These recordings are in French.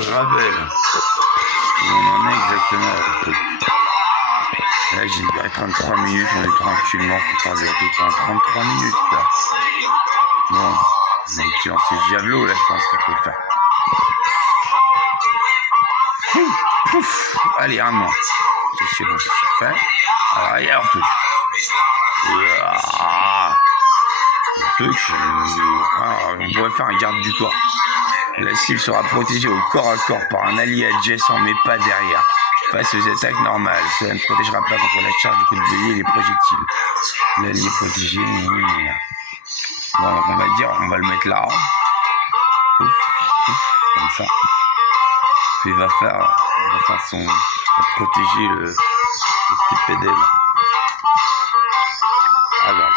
Je rappelle où on en est exactement. Là, j'ai libéré 33 minutes, on est tranquillement pour faire du retour pendant 33 minutes. Là. Bon, donc si on fait Diablo, là, je pense qu'il faut le faire. Pouf, allez, un mois. C'est bon, c'est fait. Alors, allez, alors tout. On pourrait faire un garde du corps. La cible sera protégée au corps à corps par un allié adjacent, mais pas derrière. Face aux attaques normales, cela ne protégera pas contre la charge du coup de bélier et les projectiles. L'allié protégé. Bon, donc on va dire, on va le mettre là. Pouf, pouf, comme ça. Puis il va faire son. Va protéger le petit pédale. Alors.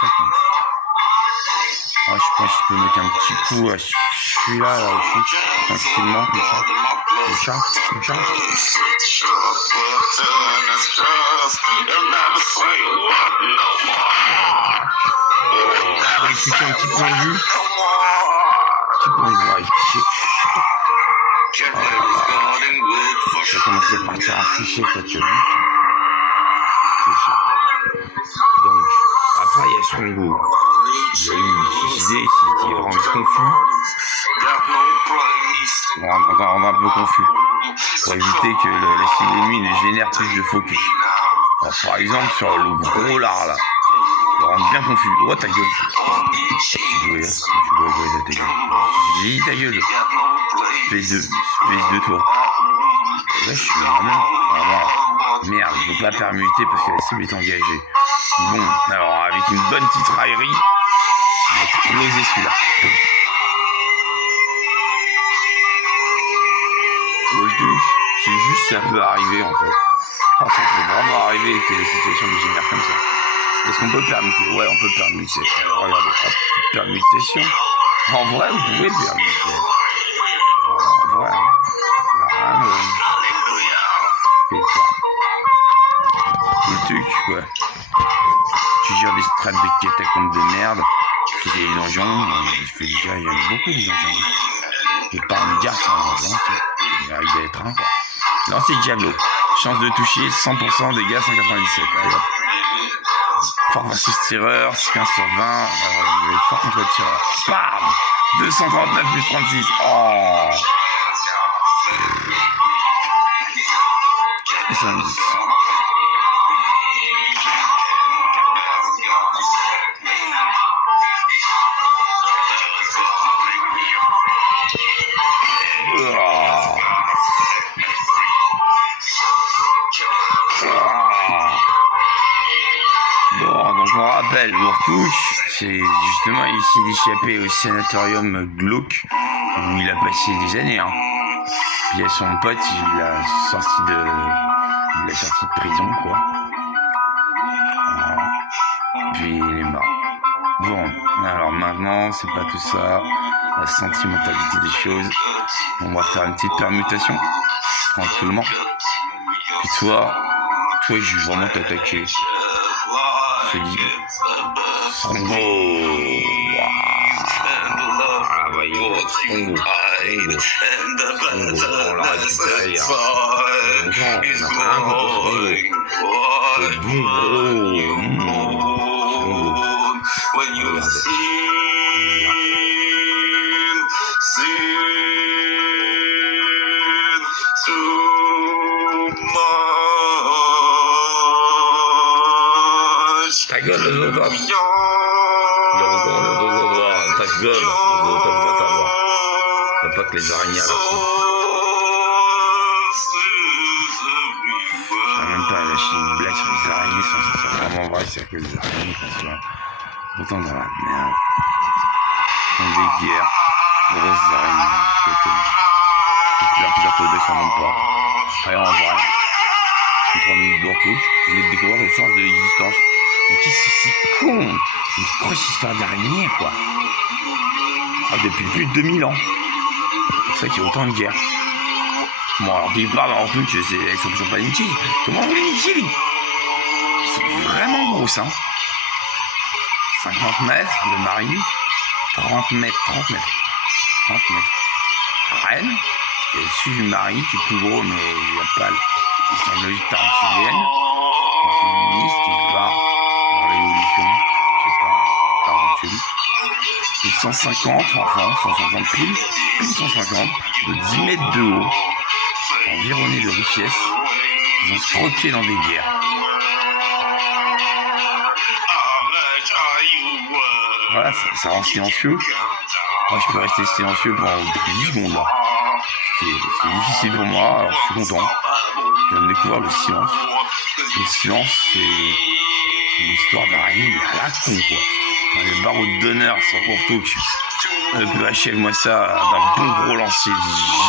Ça comme ça. Ah, je pense que je peux mettre un petit coup à celui-là, là aussi, tranquillement, comme ça. Comme ça. On va expliquer un petit point de vue. Ça commence à partir en fichier, t'as vu. Tout ça. Donc, après, il y a son goût. Il y a une idée ici qui rend confus. On rend un peu confus. Pour éviter que la cible ennemie ne génère plus de focus. Alors, par exemple, sur le gros lard là. Il rend bien confus. Oh ta gueule. Tu dois ta gueule. J'ai dit ta gueule. Espèce de toi. Là, je suis vraiment. Merde, je ne peux pas permuter parce que la cible est engagée. Bon, alors avec une bonne petite raillerie, on va exploser celui-là. C'est juste ça peut arriver en fait. Ça peut vraiment arriver que les situations dégénèrent comme ça. Est-ce qu'on peut permuter? Ouais, on peut permuter. Alors, regardez, hop, permutation. En vrai, vous pouvez permuter. En vrai, hein. Le truc, ouais. Tu gères des strates de catacombes de merde. Tu fais des donjons. Il y a beaucoup de donjons. Et par une gare, c'est un donjon. Il arrive à être un, quoi. Lancer Diablo. Chance de toucher 100% dégâts 197. Allez, hop. Fort versus tireur, 15 sur 20. Fort contre le tireur. Bam 239 plus 36. Oh. Et ça me dit. Bon, donc on rappelle, on retouche C'est justement, il s'est échappé au sanatorium glauque où il a passé des années. Hein. Puis il y a son pote, il l'a sorti de prison, quoi. Voilà. Puis il est mort. Bon, alors maintenant, c'est pas tout ça. La sentimentalité des choses. On va faire une petite permutation, tranquillement. Puis toi, je vais vraiment t'attaquer. Je te dis, Strongo. Ah, voyons, Strongo. On l'a récupéré hier. On a un contre Strongo. C'est bon gros. Ta gueule, les autres. Ta gueule, les autres vont t'avoir. Faut pas que les araignées à la fin. Je sais même pas lâcher une blague sur les araignées sans que ça soit vraiment vrai, c'est à cause des araignées qu'on soit autant dans la merde. Ils font des guerres, grosses araignées, plusieurs taux sont même pas. Et en vrai, je suis 3 minutes de retour, je venais de découvrir le sens de l'existence. Mais qu'est-ce que c'est con? Une grosse histoire d'araignée, quoi. Ah, depuis plus de 2000 ans. C'est pour ça qu'il y a autant de guerres. Bon, alors d'une part, dans leur truc, elles sont toujours pas inutiles. Comment on les inutile? C'est vraiment gros, ça. 50 mètres, le mari. 30 mètres. La reine, qui est au-dessus du mari, qui est plus gros, mais il n'y a pas la logique tarantulienne. Un féministe qui va dans l'évolution, je sais pas, tarantule. Et 150 enfants, 150 pile 150, de 10 mètres de haut, environnés de richesses, ils ont scroqué dans des guerres. Voilà, ça rend silencieux. Moi, je peux rester silencieux pendant 10 secondes. Là. C'est difficile pour moi, alors je suis content. Je viens de découvrir le silence. Le silence, c'est une histoire d'araignée, mais à la con, quoi. Les barreaux d'honneur sans courtouche. Achève-moi ça d'un bon gros lancier.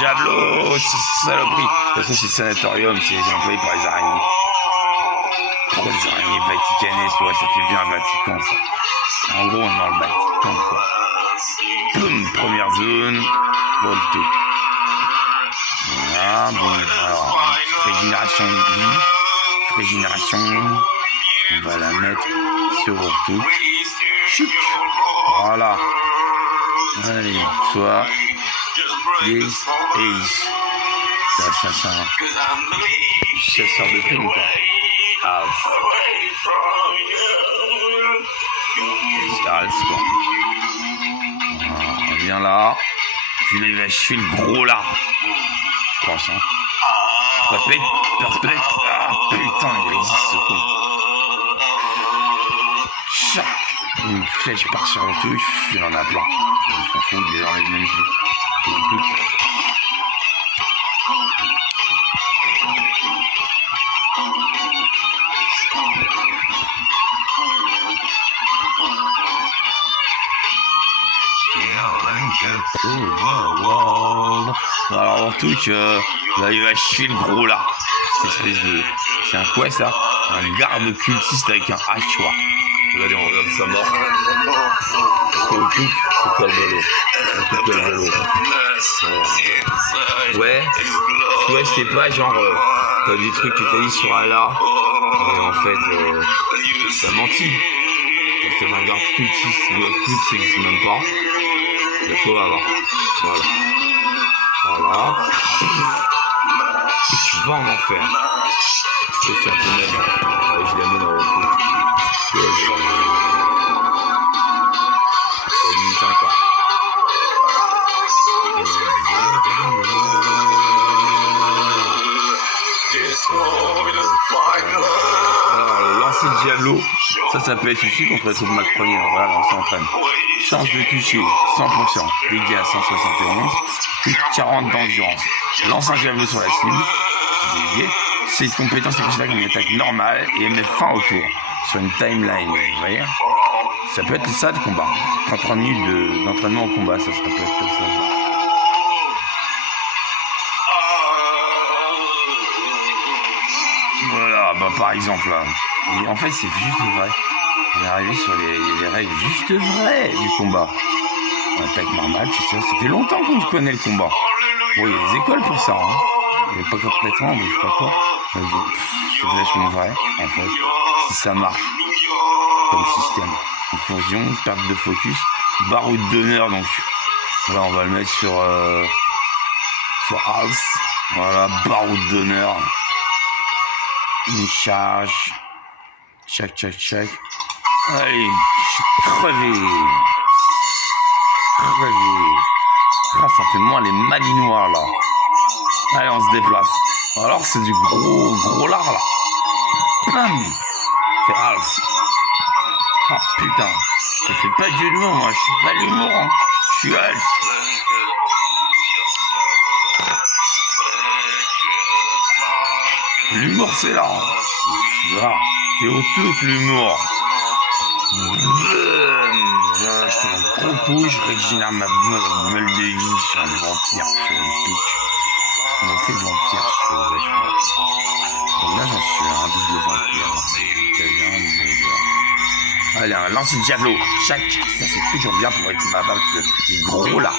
Javelot, c'est saloperie. De toute façon, c'est le sanatorium, c'est employé par les araignées. Pourquoi les araignées vaticanaises, tu vois, ça fait bien un Vatican, ça. En gros, on est dans le Vatican, quoi. Boum, première zone. Volto. Voilà, bon, alors, régénération de vie. Régénération. On va la mettre sur Volto. Chic. Voilà. Allez, soit yes, ace. C'est un chasseur de primes, quoi. Ah, Charles, quoi. On vient là. Puis là, il va achever le gros là. Je pense, hein. Perspect. Ah, putain, il résiste, ce con. Chac. Une flèche part sur le truc, il en a plein. Je s'en fout, il les enlève même plus. Alors, en tout cas, là, il va achever le gros là. Cette espèce de. C'est un quoi ça? Un garde cultiste avec un hachoir. Regardez, on regarde sa mort. C'est quoi le vélo? Ouais, c'est pas genre. T'as des trucs que t'as dit sur Allah. Et en fait, t'as menti. C'est un garde cultiste. Le culte, ça existe même pas. Il faut avoir. Voilà. Et tu vas en enfer. Je vais faire ton aide. Allez, je l'amène en repos. Alors, le lancer de Diablo, ça peut être utile contre les troupes macroniennes. Voilà, on s'entraîne. Chance de toucher 100%, dégâts 171, plus de 40 d'endurance. Lance un Diablo sur la cible. C'est une compétence qui considérée comme une attaque normale et elle met fin au tour sur une timeline. Vous voyez, Ça peut être ça de combat. 33 minutes d'entraînement au combat, ça peut être comme ça. Voilà, bah par exemple là. Et en fait, c'est juste vrai. On est arrivé sur les règles juste vraies du combat. Attaque normale, tout ça. Ça fait longtemps qu'on connaît le combat. Bon, il y a des écoles pour ça, hein. Il n'y a pas qu'à prétendre, je sais pas quoi. C'est vachement vrai, en fait. Si ça marche comme système. Confusion, perte de focus, baroud d'honneur, donc là on va le mettre sur Hals. Voilà, baroud d'honneur. Une charge. Check. Allez, je suis crevé. Ah, ça fait moins les malinois là. Allez, on se déplace. Alors c'est du gros lard là. Bam. C'est Hals. Ah putain, je fais pas de jeu de mots, moi, je suis pas l'humour, hein. Je suis Hals. L'humour c'est là, hein. Voilà, c'est autre que l'humour. Je fais un gros coup, je régénère ma veule de vie, je suis un vampire, je suis une pique. On fait vampire, je suis vachement. Donc là j'en suis un double vampire. Allez, un lancer de javelot. Ça c'est toujours bien pour récupérer les gros là,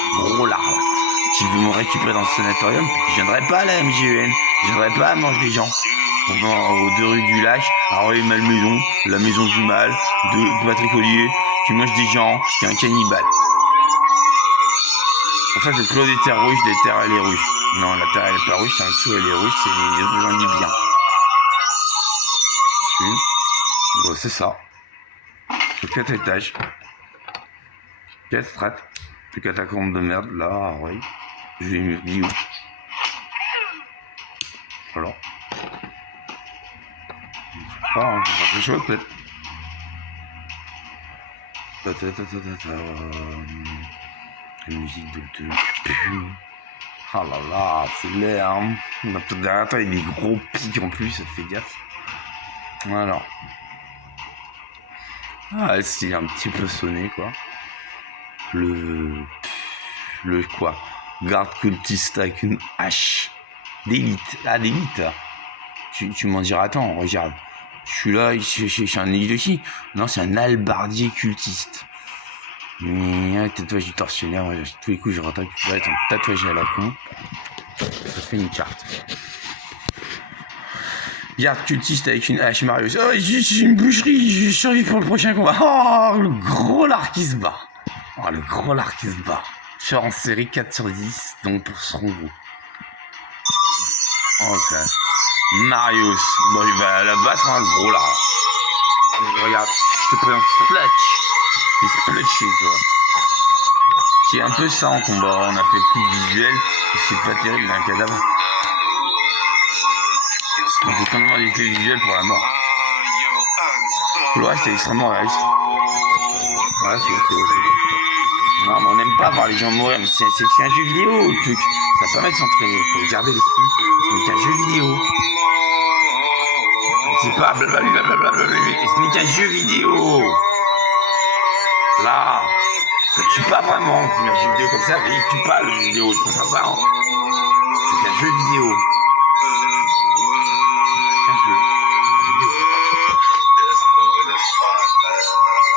qui veut me récupérer dans le sanatorium. Je viendrai pas à la MGN, je viendrai pas à Mange des gens. On va aux 2 rues du Lac, à Rueil-Malmaison, la maison du mal, de Patrick Ollier, qui mange des gens, qui est un cannibale. En fait, le clos des terres rouges, les terres elle est rouge. Non, la terre elle est pas rouge, c'est en dessous elle est rouge, c'est les besoins du bien. Bon, c'est ça. 4 étages. 4 strates. Les catacombes de merde, là, oui. Je vais me dire où. Voilà. Ah, on va faire quelque chose peut-être. La musique de ah là là, c'est l'air. Hein. Derrière toi, il y a des gros pics en plus, ça fait gaffe. Voilà. Ah, c'est un petit peu sonné, quoi. Le quoi, garde cultiste avec une hache d'élite. Ah, d'élite. Tu m'en diras, attends, regarde. Je suis là, je suis un élite aussi. Non, c'est un albardier cultiste. Mais tatouage du tortionnaire, tous les coups, je récupère ton tatouage à la con. Ça fait une carte. Garde cultiste avec une hache Marius. Oh, j'ai une boucherie, je survis pour le prochain combat. Oh, le gros lard qui se bat. Oh, le gros lard qui se bat. Tueur en série 4 sur 10, donc pour son goût. Ok. Marius. Bon, il va la battre, hein, le gros lard. Regarde, je te présente Splutch. C'est Splutché, toi. C'est un peu ça en combat. On a fait plus de visuel. C'est pas terrible d'un cadavre. On fait quand même des effets visuels pour la mort. Tout le reste c'est extrêmement réaliste. Ouais, c'est non, mais on n'aime pas voir les gens mourir, mais c'est un jeu vidéo, le truc. Ça permet de s'entraîner, il faut garder l'esprit. Ce n'est qu'un jeu vidéo. C'est pas blablabla, ce n'est qu'un jeu vidéo. Là, ça tue pas vraiment. Un jeu vidéo comme ça, mais il tue pas le jeu vidéo, c'est pas ça. Hein. C'est qu'un jeu vidéo.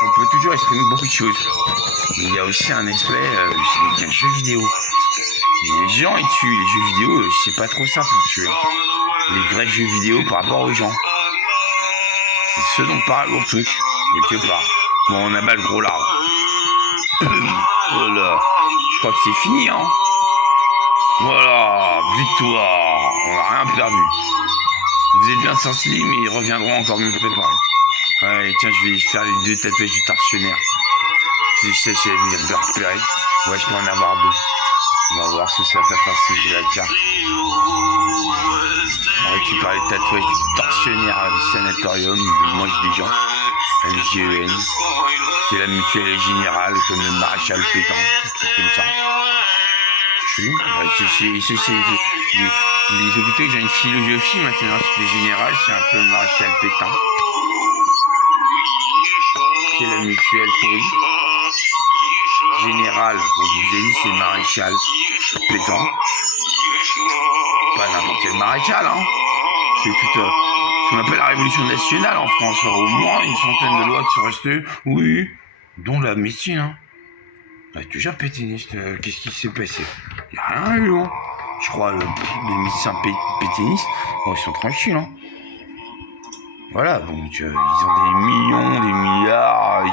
On peut toujours exprimer beaucoup de choses, mais il y a aussi un aspect, c'est un jeu vidéo. Et les gens ils tuent, les jeux vidéo, c'est pas trop ça pour tuer. Les vrais jeux vidéo par rapport aux gens. C'est ce dont parle le truc, quelque part. Bon, on abat le gros lard. Voilà. Je crois que c'est fini, hein. Voilà, victoire. On n'a rien perdu. Vous êtes bien sensibles, mais ils reviendront encore mieux préparés. Ouais, tiens, je vais faire les 2 tatouages du tortionnaire. Si je sais si elle vient de repérer. Ouais, je peux en avoir 2. On va voir ce que ça va faire si j'ai la carte. On récupère les tatouages du tortionnaire du sanatorium, du Mange des gens. LGEN. C'est la mutuelle générale, comme le maréchal Pétain. Un truc comme ça. Les hôpitaux, ils ont une philosophie maintenant. Les générales, c'est un peu le maréchal Pétain. c'est la mutuelle pourrie. Général, comme je vous ai dit, c'est maréchal pétant. Pas n'importe quel maréchal, hein. C'est tout ce qu'on appelle la révolution nationale en France. Au moins une centaine de lois qui sont restées, oui, dont la médecine, hein. Toujours pétiniste, qu'est-ce qui s'est passé? Il n'y a rien eu, hein. Je crois les médecins pétinistes, bon, ils sont tranquilles, hein. Voilà, donc ils ont des millions, des milliards.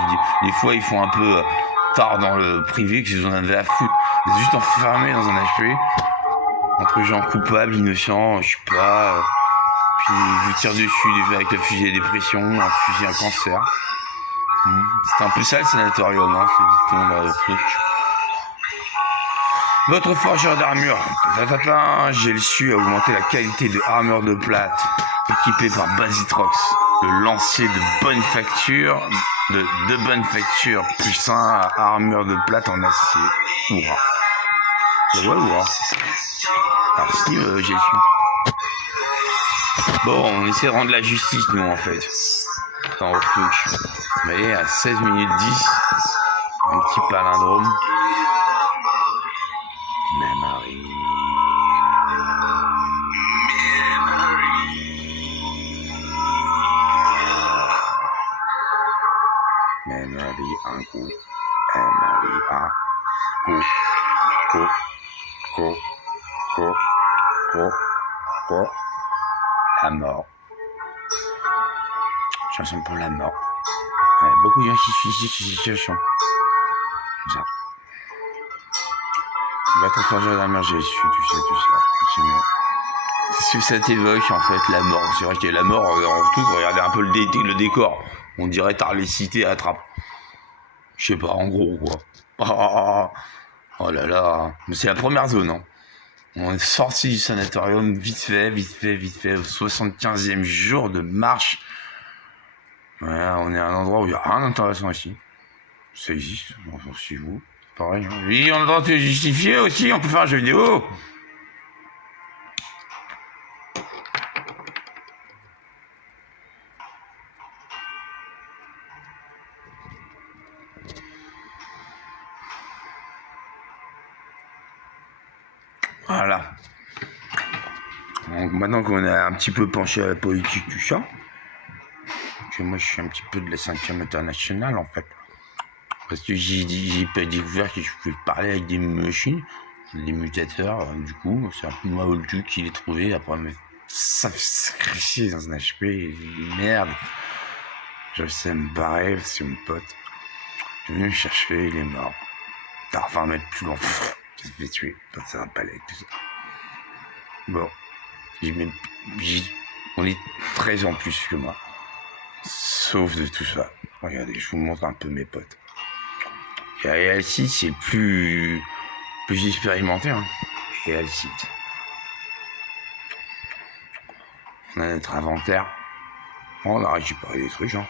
Des fois, ils font un peu tard dans le privé qu'ils en avaient à foutre. Ils sont juste enfermés dans un HP entre gens coupables, innocents, je sais pas. Puis ils vous tirent dessus avec le fusil à dépression, un fusil à cancer. C'est un peu ça le sanatorium, hein, c'est dit-on dans le truc. Votre forgeur d'armure, j'ai le su à augmenter la qualité de armure de plate, équipée par Basitrox, le lancier de bonne facture, de bonne facture, plus un armure de plate en acier. Hurrah. Ouais, hurrah. Alors si, j'ai su. Bon, on essaie de rendre la justice, nous, en fait. Dans votre touche. Vous voyez, à 16 minutes 10, un petit palindrome. Memory. Memory, un coup. Memory, un coup. Co. La mort. Chanson pour la mort. Beaucoup de gens qui se suicident sur cette situation. Comme ça. Votre forgeur d'armure, j'ai su, tout ça. C'est ce que ça t'évoque, en fait, la mort. C'est vrai que la mort, en tout, regardez un peu le décor. On dirait t'as les cités à Trappes. Je sais pas, en gros, quoi. Oh là là. Mais c'est la première zone, hein. On est sorti du sanatorium vite fait, au 75e jour de marche. Voilà, on est à un endroit où il n'y a rien d'intéressant ici. Ça existe, si vous, pareil. Hein. Oui, on a le droit de se justifier aussi, on peut faire un jeu vidéo. Voilà. Donc maintenant qu'on est un petit peu penché à la politique du chat, que moi je suis un petit peu de la 5e internationale en fait. Parce que j'ai pas découvert que je pouvais parler avec des machines, des mutateurs, du coup, c'est un peu moi au tout qui l'ai trouvé après me sacrifier dans un HP, merde. Je sais me barrer, c'est mon pote. Il est venu me chercher, il est mort. T'as 20 mètres plus loin, je vais tuer, ça va pas aller tout ça. Bon, on est 13 ans plus que moi. Sauf de tout ça. Regardez, je vous montre un peu mes potes. Et Realsite, c'est plus expérimenté. Hein. Realsite. On a notre inventaire. On a récupéré des trucs. Hein.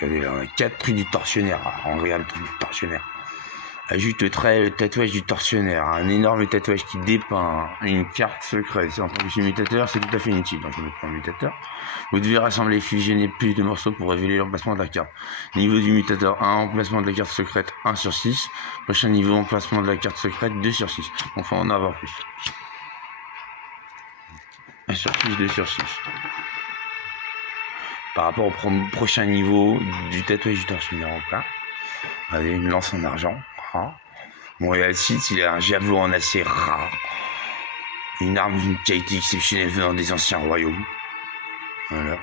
Regardez, là, on a 4 trucs du tortionnaire. On regarde le truc du tortionnaire. Ajoute le tatouage du tortionnaire, un énorme tatouage qui dépeint une carte secrète. En tant que mutateur, c'est tout à fait inutile. Donc je vais mettre un mutateur. Vous devez rassembler et fusionner plus de morceaux pour révéler l'emplacement de la carte. Niveau du mutateur 1, emplacement de la carte secrète 1 sur 6. Prochain niveau, emplacement de la carte secrète 2 sur 6. Enfin, on en avoir plus. 1 sur 6, 2 sur 6. Par rapport au prochain niveau du tatouage du tortionnaire en plat. Allez, une lance en argent. Mon Realsite, il a un javelot en acier rare. Une arme d'une qualité exceptionnelle venant des anciens royaumes. Voilà.